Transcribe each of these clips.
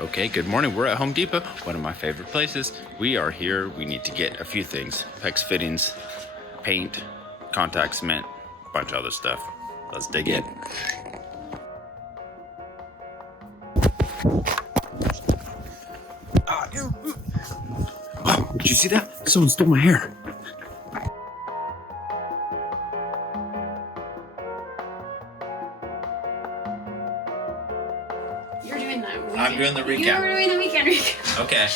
Okay, good morning. We're at Home Depot, one of my favorite places. We are here. We need to get a few things. PEX fittings, paint, contact cement, a bunch of other stuff. Let's dig in. Oh, did you see that? Someone stole my hair. I'm doing the recap. You were doing the weekend recap. Okay.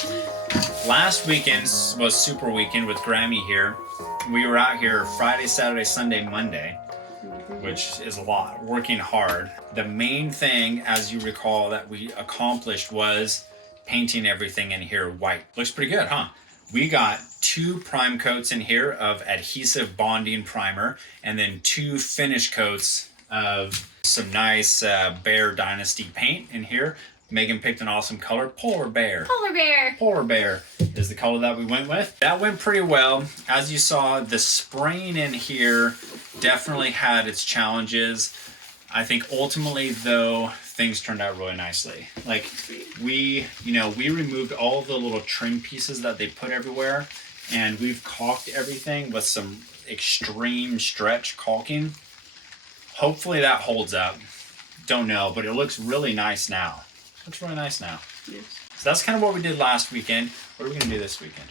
Last weekend was Super Weekend with Grammy here. We were out here Friday, Saturday, Sunday, Monday, which is a lot, working hard. The main thing, as you recall, that we accomplished was painting everything in here white. Looks pretty good, huh? We got 2 prime coats in here of adhesive bonding primer, and then 2 finish coats of some nice Bear Dynasty paint in here. Megan picked an awesome color, Polar Bear. Polar Bear. Polar Bear is the color that we went with. That went pretty well. As you saw, the spraying in here definitely had its challenges. I think ultimately, though, things turned out really nicely. Like we removed all the little trim pieces that they put everywhere, and we've caulked everything with some extreme stretch caulking. Hopefully that holds up. Don't know, but it looks really nice now. Looks really nice now. Yes. So that's kind of what we did last weekend. What are we going to do this weekend?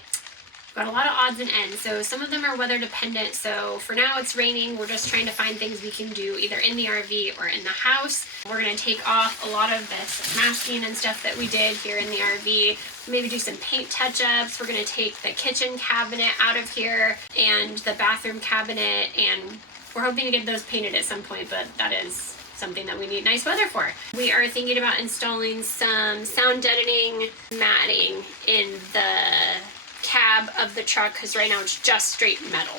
Got a lot of odds and ends. So some of them are weather dependent. So for now it's raining. We're just trying to find things we can do either in the RV or in the house. We're going to take off a lot of this masking and stuff that we did here in the RV. Maybe do some paint touch-ups. We're going to take the kitchen cabinet out of here and the bathroom cabinet, and we're hoping to get those painted at some point, but that is something that we need nice weather for. We are thinking about installing some sound deadening matting in the cab of the truck, because right now it's just straight metal.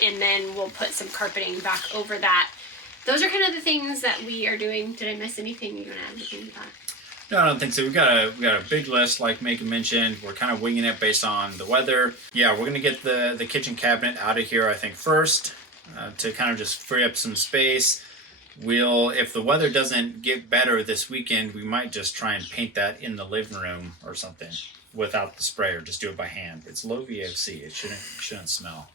And then we'll put some carpeting back over that. Those are kind of the things that we are doing. Did I miss anything? You want to add anything to that? No, I don't think so. We got a big list, like Megan mentioned. We're kind of winging it based on the weather. Yeah, we're gonna get the kitchen cabinet out of here, I think, first, to kind of just free up some space. If the weather doesn't get better this weekend, we might just try and paint that in the living room or something without the sprayer. Just do it by hand. It's low VOC. It shouldn't smell.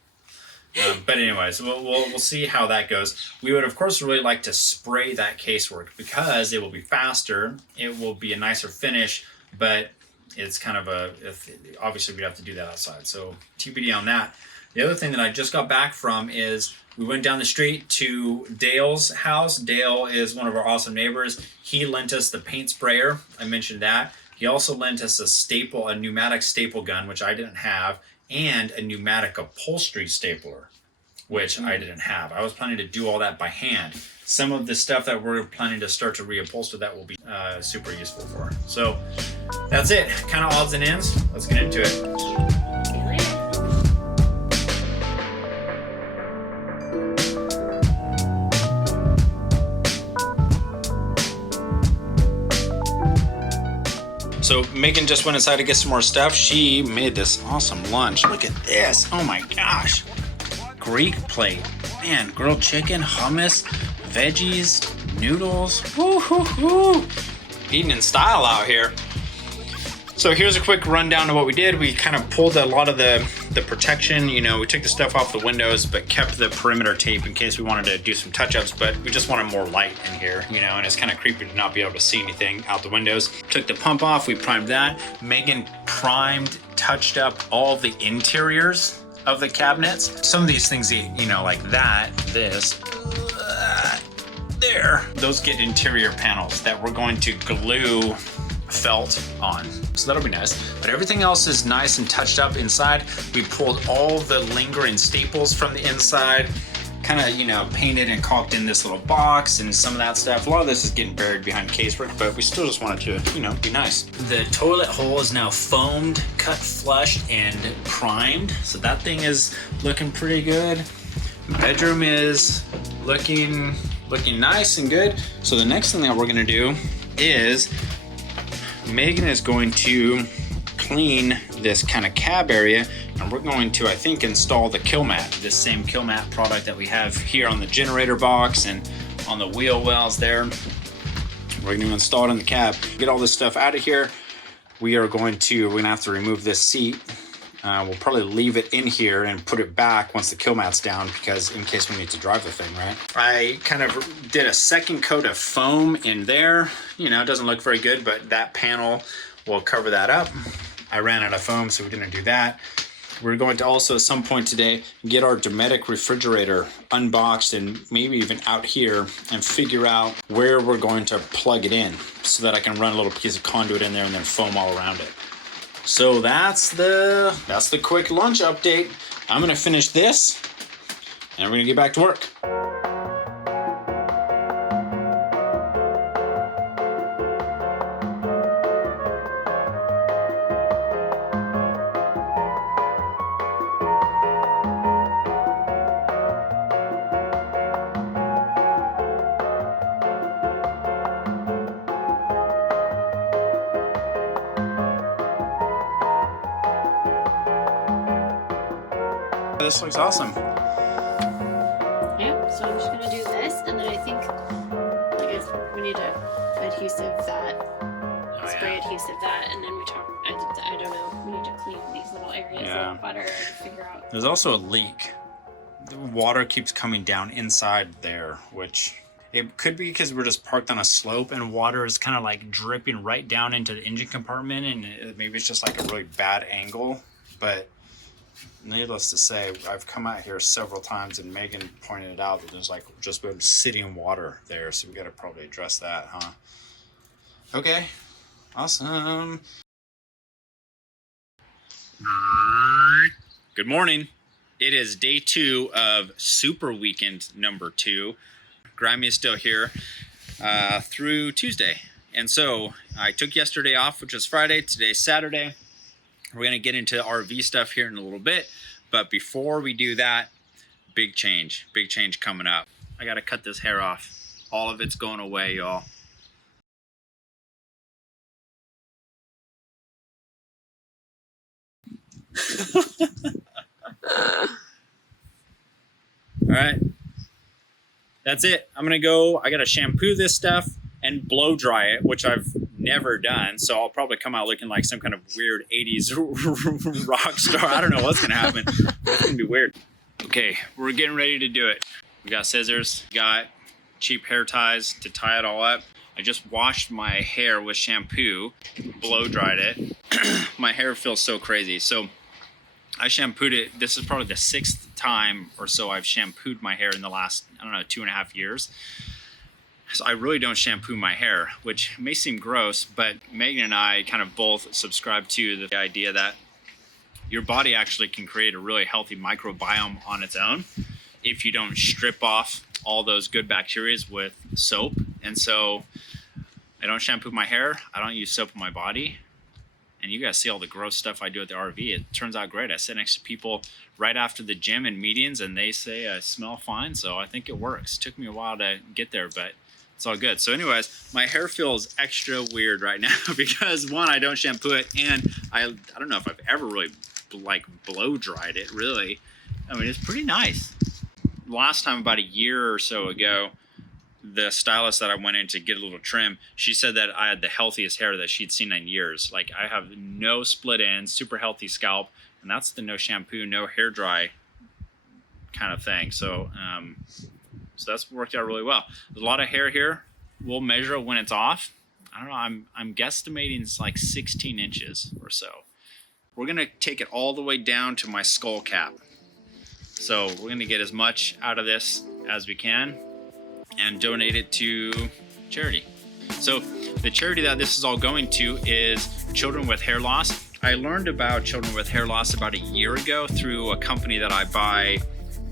But anyways, we'll see how that goes. We would, of course, really like to spray that casework because it will be faster. It will be a nicer finish, but it's kind of obviously we'd have to do that outside. So TBD on that. The other thing that I just got back from is we went down the street to Dale's house. Dale is one of our awesome neighbors. He lent us the paint sprayer. I mentioned that. He also lent us a pneumatic staple gun, which I didn't have, and a pneumatic upholstery stapler, which I didn't have. I was planning to do all that by hand. Some of the stuff that we're planning to start to reupholster that will be super useful for. So that's it. Kind of odds and ends. Let's get into it. See you later. So Megan just went inside to get some more stuff. She made this awesome lunch. Look at this. Oh my gosh. Greek plate. Man, grilled chicken, hummus, veggies, noodles. Woo hoo hoo. Eating in style out here. So here's a quick rundown of what we did. We kind of pulled a lot of the protection. We took the stuff off the windows, but kept the perimeter tape in case we wanted to do some touch-ups, but we just wanted more light in here, and it's kind of creepy to not be able to see anything out the windows. Took the pump off, we primed that. Megan touched up all the interiors of the cabinets. Some of these things, like this, there, those get interior panels that we're going to glue felt on, so that'll be nice. But everything else is nice and touched up inside. We pulled all the lingering staples from the inside, kind of painted and caulked in this little box and some of that stuff. A lot of this is getting buried behind casework, but we still just wanted to be nice. The toilet hole is now foamed, cut flush, and primed, so that thing is looking pretty good. Bedroom is looking nice and good. So the next thing that we're gonna do is Megan is going to clean this kind of cab area, and we're going to, I think, install the kill mat, this same kill mat product that we have here on the generator box and on the wheel wells there. We're gonna install it in the cab. Get all this stuff out of here. We're gonna have to remove this seat. We'll probably leave it in here and put it back once the kill mat's down, because in case we need to drive the thing, right? I kind of did a second coat of foam in there. You know, it doesn't look very good, but that panel will cover that up. I ran out of foam, so we didn't do that. We're going to also at some point today get our Dometic refrigerator unboxed and maybe even out here and figure out where we're going to plug it in so that I can run a little piece of conduit in there and then foam all around it. So that's the quick lunch update. I'm gonna finish this and we're gonna get back to work. This looks awesome. Yeah, so I'm just gonna do this, and then I think we need to adhesive that, spray adhesive that, and then I don't know, we need to clean these little areas of butter and figure out. There's also a leak. The water keeps coming down inside there, which it could be because we're just parked on a slope and water is kind of like dripping right down into the engine compartment, and maybe it's just like a really bad angle, but needless to say, I've come out here several times and Megan pointed it out that there's like just been sitting water there, so we got to probably address that, huh? Okay, awesome. Good morning. It is day 2 of Super Weekend number 2. Grammy is still here through Tuesday, and so I took yesterday off, which is Friday. Today's Saturday. We're going to get into RV stuff here in a little bit, but before we do that, big change coming up. I got to cut this hair off. All of it's going away, y'all. All right, that's it. I got to shampoo this stuff and blow dry it, which I've never done, so I'll probably come out looking like some kind of weird 80s rock star. I don't know what's gonna happen. It's gonna be weird. Okay, we're getting ready to do it. We got scissors, got cheap hair ties to tie it all up. I just washed my hair with shampoo, blow dried it. My hair feels so crazy. So I shampooed it. This is probably the 6th time or so I've shampooed my hair in the last, I don't know, 2.5 years. So I really don't shampoo my hair, which may seem gross, but Megan and I kind of both subscribe to the idea that your body actually can create a really healthy microbiome on its own if you don't strip off all those good bacteria with soap. And so I don't shampoo my hair. I don't use soap on my body. And you guys see all the gross stuff I do at the RV. It turns out great. I sit next to people right after the gym and meetings, and they say I smell fine. So I think it works. It took me a while to get there, but it's all good. So anyways, my hair feels extra weird right now because, one, I don't shampoo it, and I don't know if I've ever really like blow dried it, really. I mean, it's pretty nice. Last time, about a year or so ago, the stylist that I went in to get a little trim, she said that I had the healthiest hair that she'd seen in years. Like, I have no split ends, super healthy scalp, and that's the no shampoo, no hair dry kind of thing. So that's worked out really well. There's a lot of hair here. We'll measure it when it's off. I don't know, I'm guesstimating it's like 16 inches or so. We're gonna take it all the way down to my skull cap. So we're gonna get as much out of this as we can and donate it to charity. So the charity that this is all going to is Children with Hair Loss. I learned about Children with Hair Loss about a year ago through a company that I buy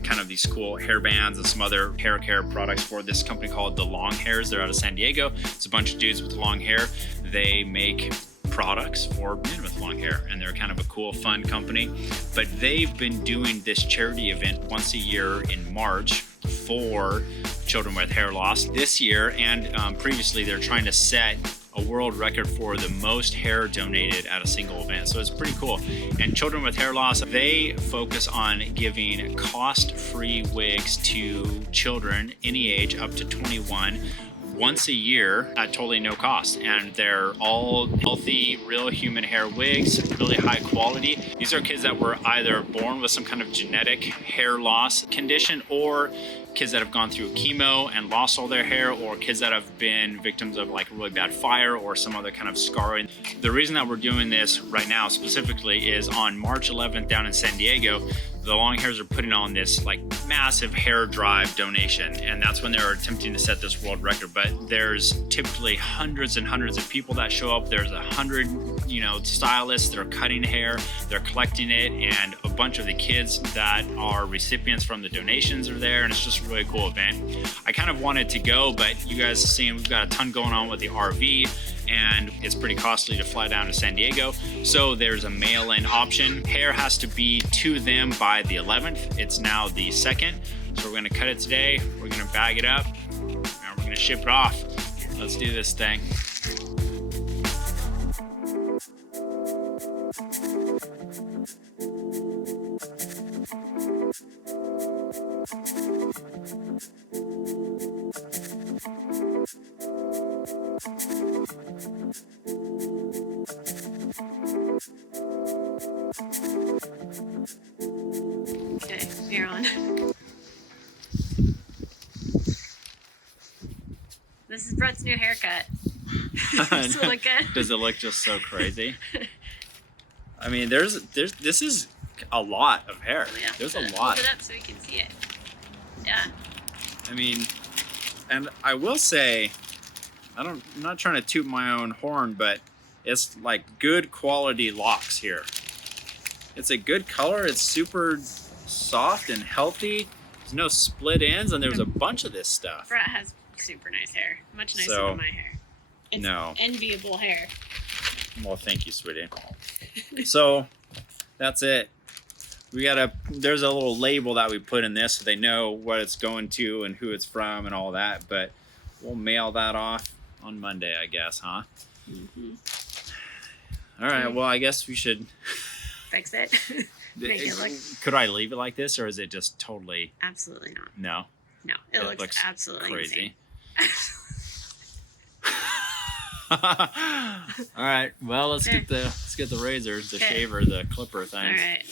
kind of these cool hair bands and some other hair care products for. This company called The Long Hairs. They're out of San Diego. It's a bunch of dudes with long hair. They make products for men with long hair, and they're kind of a cool, fun company. But they've been doing this charity event once a year in March for children with hair loss. This year and previously, they're trying to set a world record for the most hair donated at a single event. So it's pretty cool. And Children with Hair Loss, they focus on giving cost-free wigs to children any age up to 21 once a year at totally no cost, and they're all healthy, real human hair wigs, really high quality. These are kids that were either born with some kind of genetic hair loss condition, or kids that have gone through chemo and lost all their hair, or kids that have been victims of like really bad fire or some other kind of scarring. The reason that we're doing this right now specifically is on March 11th down in San Diego, the long hairs are putting on this like massive hair drive donation, and that's when they're attempting to set this world record. But there's typically hundreds and hundreds of people that show up. There's 100, stylists that are cutting hair, they're collecting it, and a bunch of the kids that are recipients from the donations are there, and it's just a really cool event. I kind of wanted to go, but you guys have seen we've got a ton going on with the RV, and it's pretty costly to fly down to San Diego. So there's a mail-in option. Hair has to be to them by the 11th. It's now the 2nd. So we're gonna cut it today. We're gonna bag it up and we're gonna ship it off. Let's do this thing. Okay, you're on. This is Brett's new haircut. Does it look good? Does it look just so crazy? I mean, this is a lot of hair. Yeah, There's a lot. Hold it up so you can see it. Yeah. I mean, and I will say, I'm not trying to toot my own horn, but it's like good quality locks here. It's a good color. It's super soft and healthy. There's no split ends, and there's a bunch of this stuff. Brett has super nice hair. Much nicer So, than my hair. It's no. enviable hair. Well, thank you, sweetie. So that's it. There's a little label that we put in this so they know what it's going to and who it's from and all that, but we'll mail that off on Monday, I guess, huh? All right, well, I guess we should fix it. Make it look... Could I leave it like this, or is it just totally... Absolutely not. No? No, it looks absolutely crazy. Insane. All right, well, let's get the razors, the shaver, the clipper thing. All right.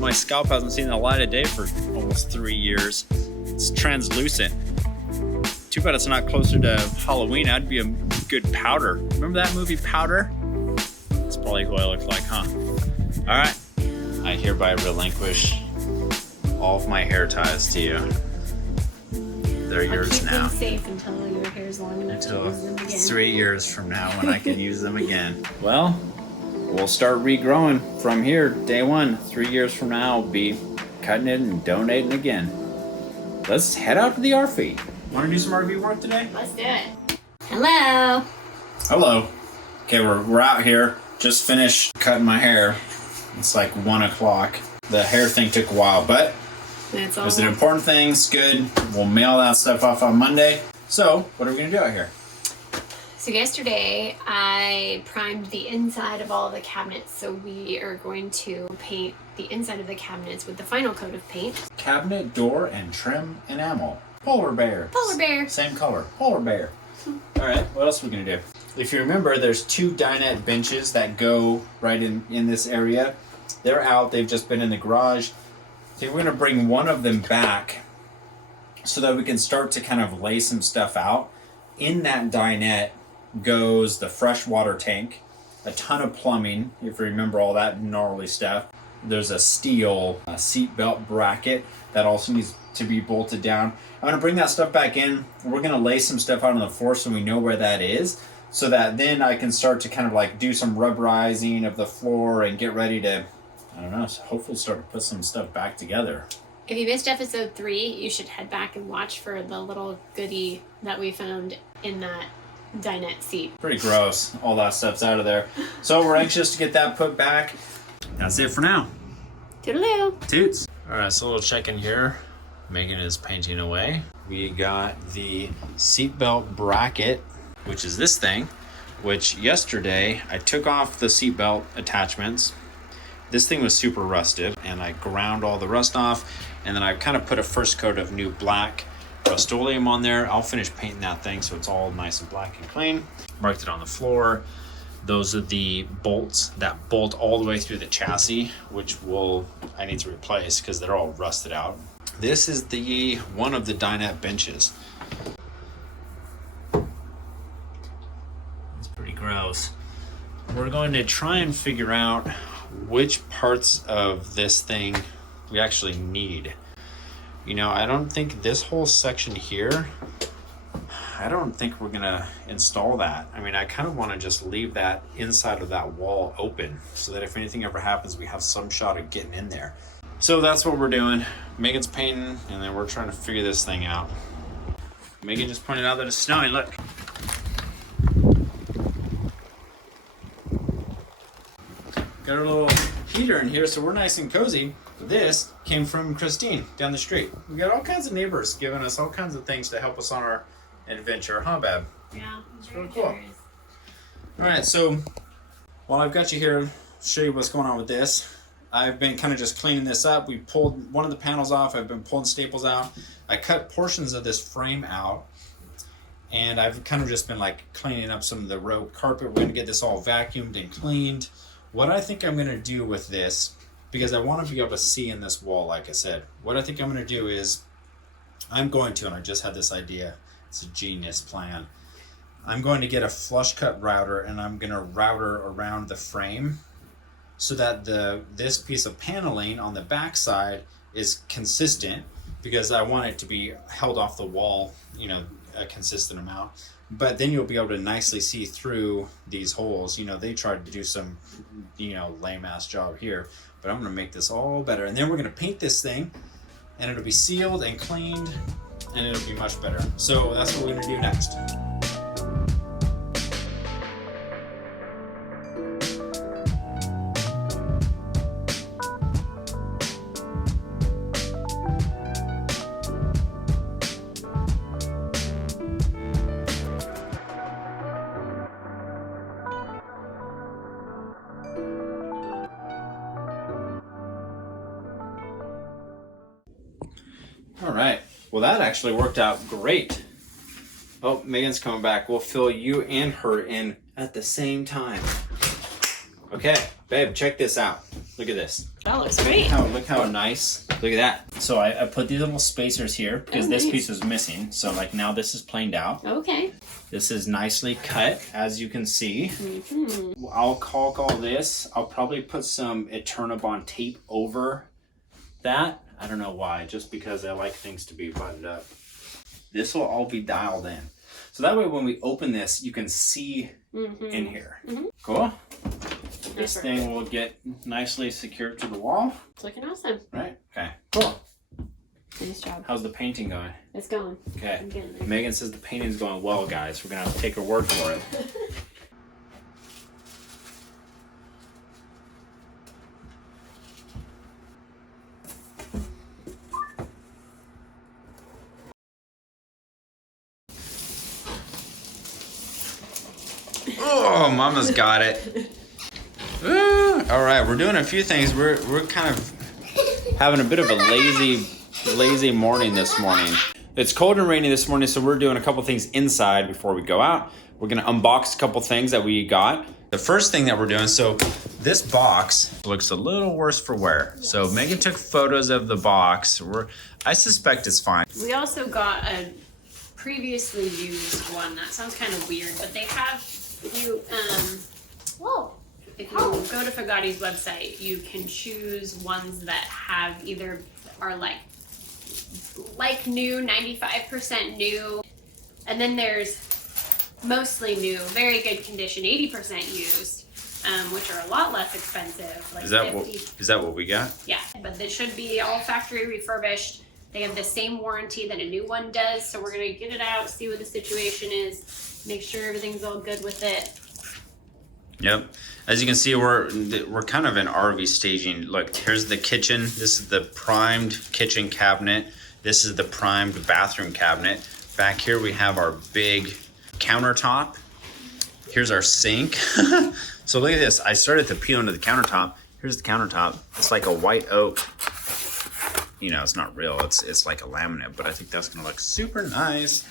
My scalp hasn't seen the light of day for almost 3 years. It's translucent. Too bad it's not closer to Halloween. That'd be a good powder. Remember that movie Powder? That's probably what I look like, huh? All right. I hereby relinquish all of my hair ties to you. They're yours now. I'll keep them safe until your hair's long enough to use them again. 3 years from now when I can use them again. Well, we'll start regrowing from here, day one. 3 years from now, I'll be cutting it and donating again. Let's head out to the RV. Want to do some RV work today? Let's do it. Hello. Hello. Okay, we're out here. Just finished cutting my hair. It's like 1 o'clock. The hair thing took a while, but it was an important thing. It's good. We'll mail that stuff off on Monday. So, what are we going to do out here? So yesterday, I primed the inside of all of the cabinets. So we are going to paint the inside of the cabinets with the final coat of paint. Cabinet, door, and trim enamel. Polar bear. Polar bear. Same color. Polar bear. All right, what else are we going to do? If you remember, there's 2 dinette benches that go right in this area. They're out. They've just been in the garage. So we're going to bring one of them back so that we can start to kind of lay some stuff out. In that dinette goes the freshwater tank, a ton of plumbing, if you remember all that gnarly stuff. There's a steel seat belt bracket that also needs to be bolted down. I'm going to bring that stuff back in. We're going to lay some stuff out on the floor so we know where that is, so that then I can start to kind of like do some rubberizing of the floor and get ready to, I don't know, so hopefully start to put some stuff back together. If you missed episode 3, you should head back and watch for the little goodie that we found in that dinette seat. Pretty gross. All that stuff's out of there. So we're anxious to get that put back. That's it for now. Toodaloo. Toots. All right, so a little check in here. Megan is painting away. We got the seatbelt bracket, which is this thing. which yesterday I took off the seatbelt attachments. This thing was super rusted, and I ground all the rust off, and then I kind of put a first coat of new black Rust-Oleum on there. I'll finish painting that thing so it's all nice and black and clean. Marked it on the floor. Those are the bolts that bolt all the way through the chassis, which I need to replace because they're all rusted out. This is one of the dinette benches. It's pretty gross. We're going to try and figure out which parts of this thing we actually need. You know, I don't think this whole section here, I don't think we're gonna install that. I mean, I kind of want to just leave that inside of that wall open so that if anything ever happens, we have some shot of getting in there. So that's what we're doing. Megan's painting, and then we're trying to figure this thing out. Megan just pointed out that it's snowing, look. Got our little heater in here, so we're nice and cozy. This came from Christine down the street. We got all kinds of neighbors giving us all kinds of things to help us on our adventure, huh, Bab? Yeah, it's really cool. All right, so while I've got you here, I'll show you what's going on with this. I've been kind of just cleaning this up. We pulled one of the panels off. I've been pulling staples out. I cut portions of this frame out, and I've kind of just been like cleaning up some of the road carpet. We're gonna get this all vacuumed and cleaned. What I think I'm gonna do with this, because I want to be able to see in this wall, like I said, what I think I'm going to do is, and I just had this idea, it's a genius plan. I'm going to get a flush cut router, and I'm going to router around the frame so that this piece of paneling on the back side is consistent, because I want it to be held off the wall, you know, a consistent amount. But then you'll be able to nicely see through these holes. You know, they tried to do some, you know, lame ass job here, but I'm gonna make this all better. And then we're gonna paint this thing, and it'll be sealed and cleaned, and it'll be much better. So that's what we're gonna do next. All right, well that actually worked out great. Oh, Megan's coming back. We'll fill you and her in at the same time. Okay, babe, check this out. Look at this. That looks great. Look how nice. Look at that. So I put these little spacers here because this piece was missing. So like now this is planed out. Okay. This is nicely cut, as you can see. Mm-hmm. I'll caulk all this. I'll probably put some Eternabond tape over that. I don't know why, just because I like things to be buttoned up. This will all be dialed in. So that way when we open this, you can see in here. Cool? This thing will get nicely secured to the wall. It's looking awesome. Right? Okay, cool. Nice job. How's the painting going? It's going. Okay. I'm getting there. Megan says the painting's going well, guys. We're gonna have to take her word for it. Oh, Mama's got it. Ooh, all right, we're doing a few things. We're kind of having a bit of a lazy morning this morning. It's cold and rainy this morning, so we're doing a couple things inside before we go out. We're gonna unbox a couple things that we got. The first thing that we're doing, so this box looks a little worse for wear. Yes. So Megan took photos of the box. I suspect it's fine. We also got a previously used one. That sounds kind of weird, but they have, if you go to Fagotti's website, you can choose ones that have either are like new, 95% new, and then there's mostly new, very good condition, 80% used, which are a lot less expensive. Like is that what we got? Yeah, but they should be all factory refurbished. They have the same warranty that a new one does, so we're gonna get it out, see what the situation is, make sure everything's all good with it. Yep. As you can see, we're kind of in RV staging. Look, here's the kitchen. This is the primed kitchen cabinet. This is the primed bathroom cabinet. Back here we have our big countertop. Here's our sink. So look at this. I started to peel into the countertop. Here's the countertop. It's like a white oak. You know, it's not real. It's like a laminate, but I think that's gonna look super nice.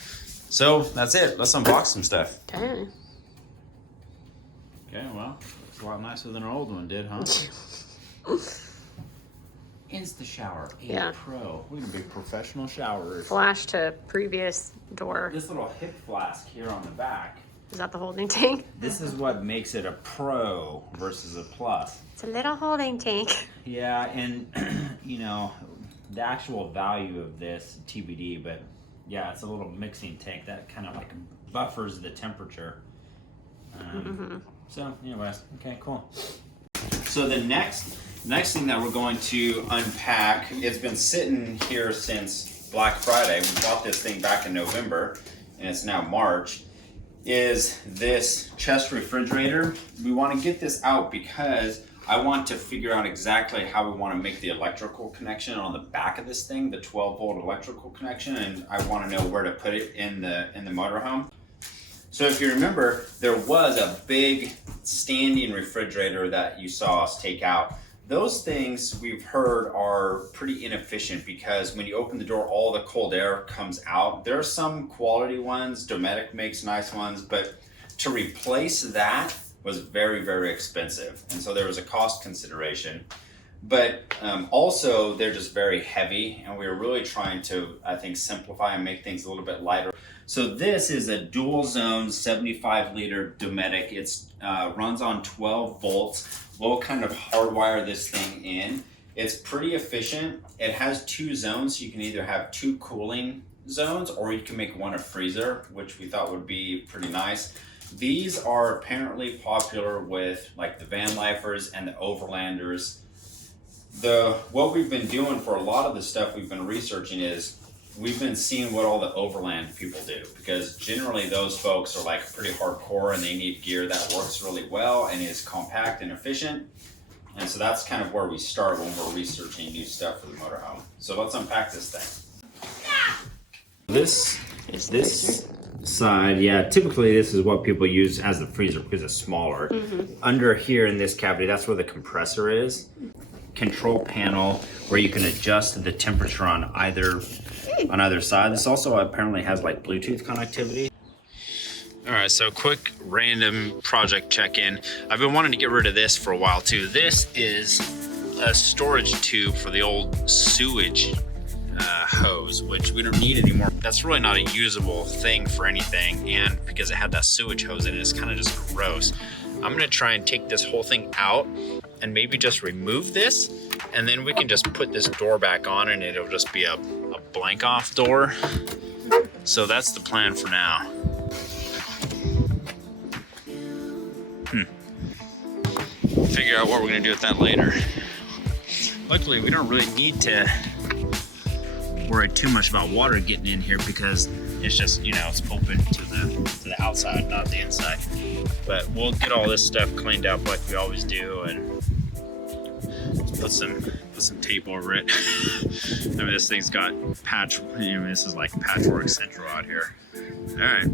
So that's it. Let's unbox some stuff. Okay. Okay, well, it's a lot nicer than our old one did, huh? Insta shower, Yeah. Pro. We can be professional showerers. Flash to previous door. This little hip flask here on the back. Is that the holding tank? This is what makes it a Pro versus a Plus. It's a little holding tank. Yeah, and you know, the actual value of this TBD, but yeah, it's a little mixing tank that kind of like buffers the temperature. So anyways, okay, cool. So the next thing that we're going to unpack, it's been sitting here since Black Friday. We bought this thing back in November and it's now March, is this chest refrigerator. We want to get this out because I want to figure out exactly how we want to make the electrical connection on the back of this thing, the 12-volt electrical connection, and I want to know where to put it in the motorhome. So if you remember, there was a big standing refrigerator that you saw us take out. Those things we've heard are pretty inefficient because when you open the door, all the cold air comes out. There are some quality ones, Dometic makes nice ones, but to replace that was very, very expensive. And so there was a cost consideration. But also they're just very heavy, and we were really trying to, I think, simplify and make things a little bit lighter. So this is a dual zone 75-liter Dometic. It's runs on 12 volts. We'll kind of hardwire this thing in. It's pretty efficient. It has 2 zones, so you can either have 2 cooling zones or you can make one a freezer, which we thought would be pretty nice. These are apparently popular with like the van lifers and the overlanders. What we've been doing for a lot of the stuff we've been researching is we've been seeing what all the overland people do, because generally those folks are like pretty hardcore and they need gear that works really well and is compact and efficient. And so that's kind of where we start when we're researching new stuff for the motorhome. So let's unpack this thing. This side, yeah, typically this is what people use as the freezer because it's smaller. Under here in this cavity, that's where the compressor is. Control panel where you can adjust the temperature on either side. This also apparently has like Bluetooth connectivity. All right, so quick random project check-in. I've been wanting to get rid of this for a while too. This is a storage tube for the old sewage hose, which we don't need anymore. That's really not a usable thing for anything, and because it had that sewage hose in it, it's kind of just gross. I'm gonna try and take this whole thing out and maybe just remove this, and then we can just put this door back on and it'll just be a blank off door. So that's the plan for now. Figure out what we're gonna do with that later. Luckily, we don't really need to worry too much about water getting in here because it's just, you know, it's open to the outside, not the inside. But we'll get all this stuff cleaned up like we always do and put some tape over it. I mean, this thing's got patch, you know, this is like patchwork central out here. All right.